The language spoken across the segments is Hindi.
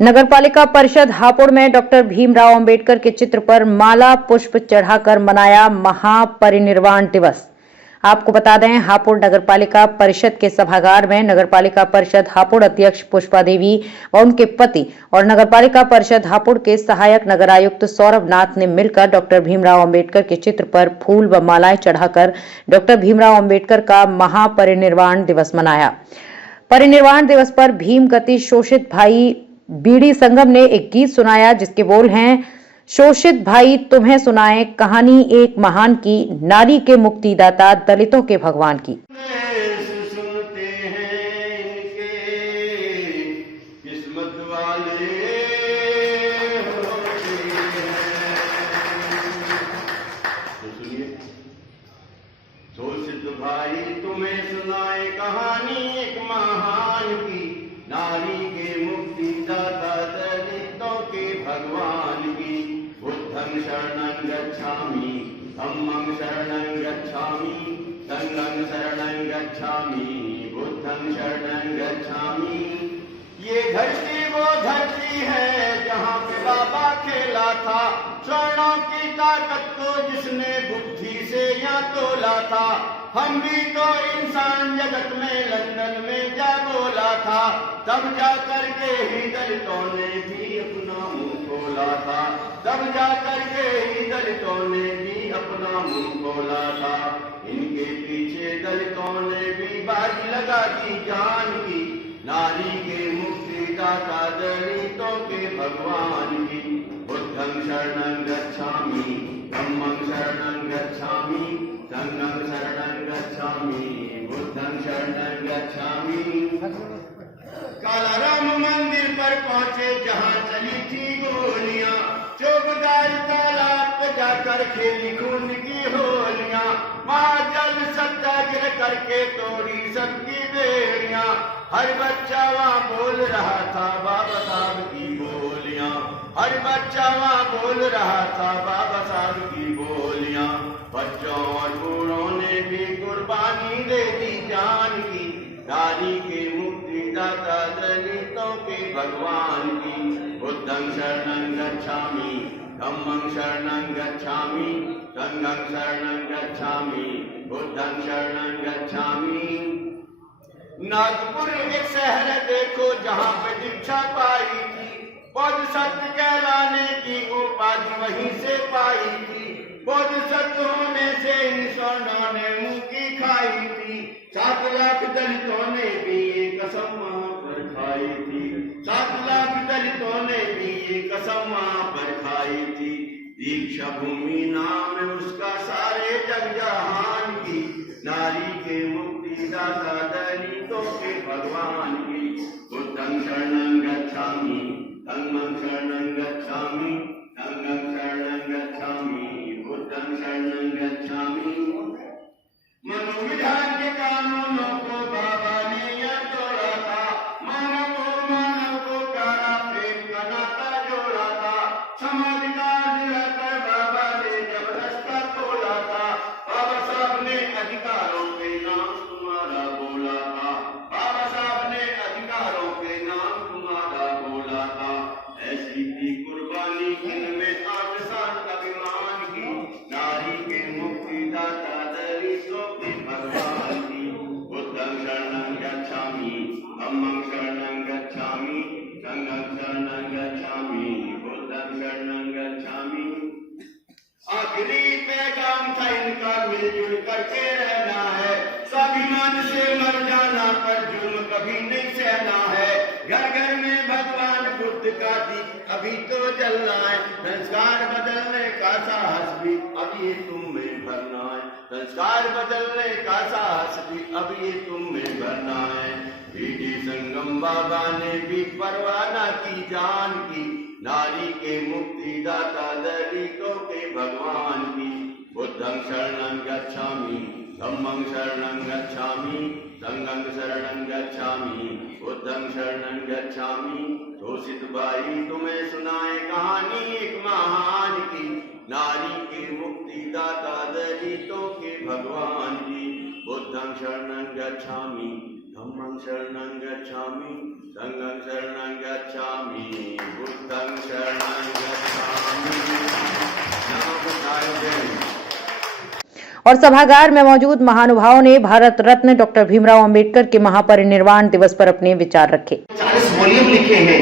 नगरपालिका परिषद हापुड़ में डॉक्टर भीमराव अंबेडकर के चित्र पर माला पुष्प चढ़ाकर मनाया महापरिनिर्वाण दिवस। आपको बता दें, हापुड़ नगरपालिका परिषद के सभागार में नगरपालिका परिषद हापुड़ अध्यक्ष पुष्पा देवी व उनके पति और नगरपालिका परिषद हापुड़ के सहायक नगर आयुक्त सौरभ नाथ ने मिलकर डॉक्टर भीमराव अंबेडकर के चित्र पर फूल व मालाएं चढ़ाकर डॉक्टर भीमराव अंबेडकर का महापरिनिर्वाण दिवस मनाया। परिनिर्वाण दिवस पर भीम गति शोषित भाई बीड़ी संगम ने एक गीत सुनाया जिसके बोल हैं, शोषित भाई तुम्हें सुनाए कहानी एक महान की, नारी के मुक्तिदाता दलितों के भगवान की। सुनते हैं इनके किस्मत वाले होते हैं। तो सुनिए, शोषित भाई तुम्हें सुनाए कहानी एक महान की, नारी के मुक्तिदाता दलितों के भगवान की। बुद्धं शरणं गच्छामि, धम्मं शरणं गच्छामि, संघं शरणं गच्छामि, बुद्धं शरणं गच्छामि। ये धरती वो धरती है जहाँ पे बाबा खेला था, स्वर्णों की ताकत को जिसने बुद्धि से यहाँ तोला था। हम भी तो इंसान जगत में लंदन में जा बोला था, तब जा करके ही दलितों ने भी अपना मुंह खोला था, तब जा करके ही दलितों ने भी अपना मुंह खोला था। इनके पीछे दलितों ने भी बाजी लगा दी जान की, नारी के मुक्तिदाता दलितों के भगवान की। बुद्धं शरणं गच्छामि, धम्मं शरणं गच्छामि, संघं शरणं गच्छामि, बुद्धं शरणं गच्छामि। कालाराम मंदिर पर पहुंचे जहां चली थी गोलियां, चौबदार तालाब पे जाकर खेली खून की होलियां। महाजल सत्याग्रह करके तोड़ी सबकी बेड़ियां, हर बच्चा वहां बोल रहा था बाबा साहब की बोलियां, हर बच्चा वहां बोल रहा था बाबा साहब की बोलियां। बच्चों और बूढ़ों ने भी कुर्बानी दे दी जान की, नारी के मुक्तिदाता दलितों के भगवान की। बुद्धं शरणं गच्छामि, धम्मं शरणं गच्छामि, संघं शरणं गच्छामि, बुद्धं शरणं गच्छामि। नागपुर एक शहर देखो जहाँ पे दीक्षा पाई थी, बौद्ध सत्य कहलाने की उपाधि वहीं से पाई थी। बौद्ध सत्य होने से ही स्वर्णों ने मुंह की खाई थी, 7 लाख दलितों ने भी ये कसम वहां पर खाई थी, 7 लाख दलितों ने भी ये कसम वहां पर खाई थी। दीक्षा भूमि नाम है उसका सारे जग जहान की, नारी के मुक्तिदाता दलितों के भगवान की। बुद्धं शरणं गच्छामि, धम्मं शरणं गच्छामि, संघं शरणं गच्छामि, बुद्धं शरणं गच्छामि। मनोविधान के कानूनों को बाबा ने यह तोड़ा था, मानव को प्यारा प्रेम का नाता जोड़ा था। समाधिकार दिलाकर बाबा ने जब रास्ता तोड़ा था, बाबा साहब ने अधिकारों के नाम तुम्हारा बोला था, बाबा साहब ने अधिकारों के नाम तुम्हारा बोला था। ऐसी थी कुर्बानी इनमें आठ साल अभिमान की, नारी के मुक्तिदाता दलितों के भगवान की। बुद्धं शरणं गच्छामि, धम्मं शरणं गच्छामि, संघं शरणं गच्छामि, बुद्धं शरणं गच्छामि। आखिरी पैगाम था इनका मिलजुल करके रहना है, स्वाभिमान से मर जाना पर जुल्म कभी नहीं सहना है। घर घर में भगवान बुद्ध का दीप अभी तो जलना है, संस्कार बदलने का साहस भी अब ये तुम में भरना है, संस्कार बदलने का साहस भी अब ये तुम में भरना है। बीड़ी संगम बाबा ने भी परवाह न की जान की, नारी के मुक्तिदाता दलितों के भगवान की। बुद्धं शरणं गच्छामि, धम्मं शरणं गच्छामि, संघं शरणं गच्छामि, बुद्धं शरणं गच्छामि। शोषित भाई तुम्हें सुनाए कहानी एक महान की, नारी के मुक्तिदाता दलितों के भगवान की। बुद्धं शरणं गच्छामि, धम्मं शरणं गच्छामि, संघं शरणं गच्छामि बुद्धं शरणं गच्छामि नमः। और सभागार में मौजूद महानुभावों ने भारत रत्न डॉक्टर भीमराव अंबेडकर के महापरिनिर्वाण दिवस पर अपने विचार रखे। 40 वॉल्यूम लिखे हैं,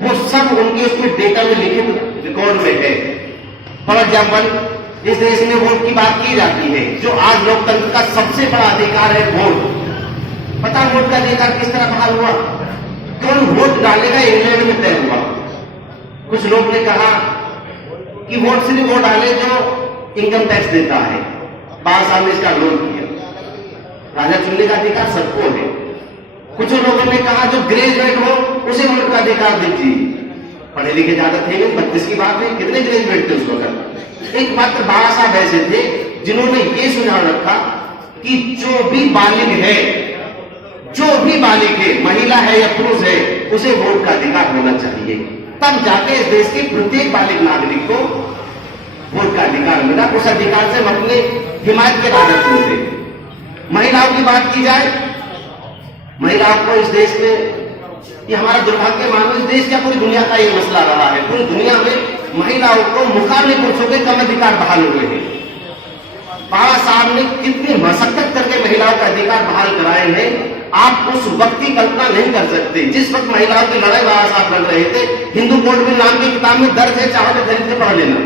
वो सब उनके उसमें डेटा में लिखित रिकॉर्ड में है। फॉर एग्जाम्पल, इस देश में वोट की बात की जाती है, जो आज लोकतंत्र का सबसे बड़ा अधिकार है वोट। पता वोट का अधिकार किस तरह बहाल हुआ? कौन वोट डालेगा इंग्लैंड में तय हुआ। कुछ लोग ने कहा कि वोट सिर्फ वो डाले जो इनकम टैक्स देता है। 5 साल में इसका विरोध किया। राजा चुनने का अधिकार सबको है। कुछ लोगों ने कहा जो ग्रेजुएट हो उसे वोट का अधिकार दीजिए। पढ़े लिखे ज्यादा थे नहीं, 32 की बात है, कितने ग्रेजुएट थे उस वक्त? एक मात्र बाबा साहब ऐसे थे जिन्होंने ये सुझाव रखा कि जो भी बालिग है, महिला है या पुरुष है, उसे वोट का अधिकार होना चाहिए। तब जाके इस देश के प्रत्येक बालिग नागरिक को वोट का अधिकार मिला। उस अधिकार से हम अपने हिमायत के दायरे चुनते। महिलाओं की बात की जाए, महिलाओं को इस देश में, ये हमारा दुर्भाग्य मानो, इस देश का पूरी दुनिया का ये मसला रहा है। पूरी दुनिया में महिलाओं को मुकाबले पुरुषों के कम अधिकार बहाल हुए हैं। बाबा साहब ने कितनी मशक्कत करके महिलाओं का अधिकार बहाल कराए हैं, आप उस वक्त की कल्पना नहीं कर सकते। जिस वक्त महिलाओं की लड़ाई बाबा साहब लड़ रहे थे, हिंदू कोड बिल नाम की किताब में दर्ज है, चाहो तो खरीद के पढ़ लेना।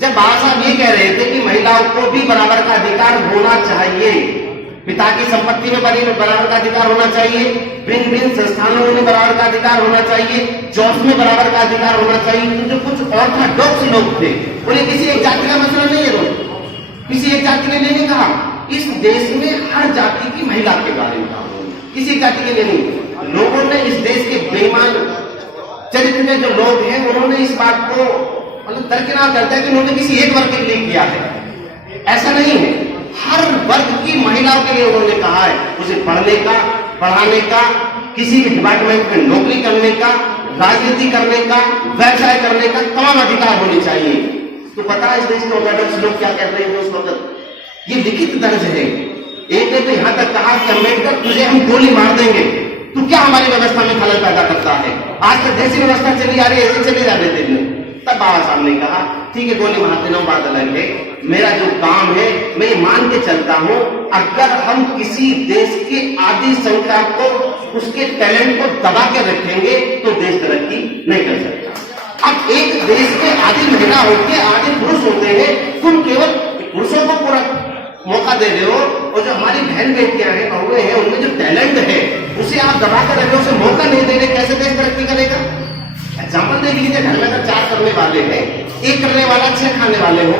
जब बाबा साहब ये कह रहे थे कि महिलाओं को भी बराबर का अधिकार होना चाहिए, पिता की संपत्ति में बराबर का अधिकार होना चाहिए, भिन्न भिन्न संस्थानों में बराबर का अधिकार होना चाहिए, जॉब्स में बराबर का अधिकार होना चाहिए, तो जो कुछ ऑर्थोडॉक्स लोग थे, उन्हें किसी एक जाति का मसला नहीं है, किसी एक जाति ने नहीं कहा। इस देश में हर जाति की महिला के बारे में कहा, किसी जाति के लिए नहीं। लोगों ने इस देश के बेईमान चरित्र में जो लोग हैं, उन्होंने इस बात को मतलब दरकिनार करता है कि उन्होंने किसी एक वर्ग के लिए किया है। ऐसा नहीं है, हर वर्ग की महिलाओं के लिए उन्होंने कहा है, उसे पढ़ने का, पढ़ाने का, किसी भी डिपार्टमेंट में नौकरी करने का, राजनीति करने का, व्यवसाय करने का तमाम अधिकार होने चाहिए। तो पता है इस देश के ऑर्थोडॉक्स लोग क्या कर रहे हैं उस वक्त? ये लिखित दर्ज है। एक ने तो यहां तक कहा कि अम्बेडकर तुझे हम गोली मार देंगे, तू क्या हमारी व्यवस्था में खलल पैदा करता है? आज तक जैसी व्यवस्था चली आ रही है ऐसे चले जा रहे थे। तब बाबा साहब ने कहा ठीक है, गोली मार देना बात अलग है, मेरा जो काम है मैं ये मान के चलता हूं, अगर हम किसी देश के आदि संख्या को, उसके टैलेंट को दबा के रखेंगे तो देश तरक्की नहीं कर सकता। अब एक देश के आदि महिला होते, आदि पुरुष होते हैं, तुम केवल पुरुषों को पूरा मौका दे रहे हो, और जो हमारी बहन बेटियां हैं, बहुएं हैं, उनमें जो टैलेंट है उसे आप दबा कर रहे हो, उसे मौका नहीं दे रहे, कैसे देश तरक्की करेगा? एग्जाम्पल देख लीजिए, घर में अगर 4 करने वाले हैं, 1 करने वाला 6 खाने वाले हो।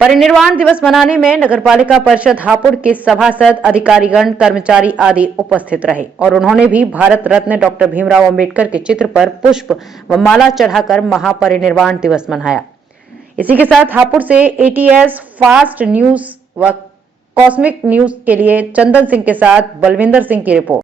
परिनिर्वाण दिवस मनाने में नगरपालिका परिषद हापुड़ के सभासद, अधिकारीगण, कर्मचारी आदि उपस्थित रहे और उन्होंने भी भारत रत्न डॉक्टर भीमराव अंबेडकर के चित्र पर पुष्प व माला चढ़ाकर महापरिनिर्वाण दिवस मनाया। इसी के साथ हापुड़ से ATS फास्ट न्यूज व कॉस्मिक न्यूज के लिए चंदन सिंह के साथ बलविंदर सिंह की रिपोर्ट।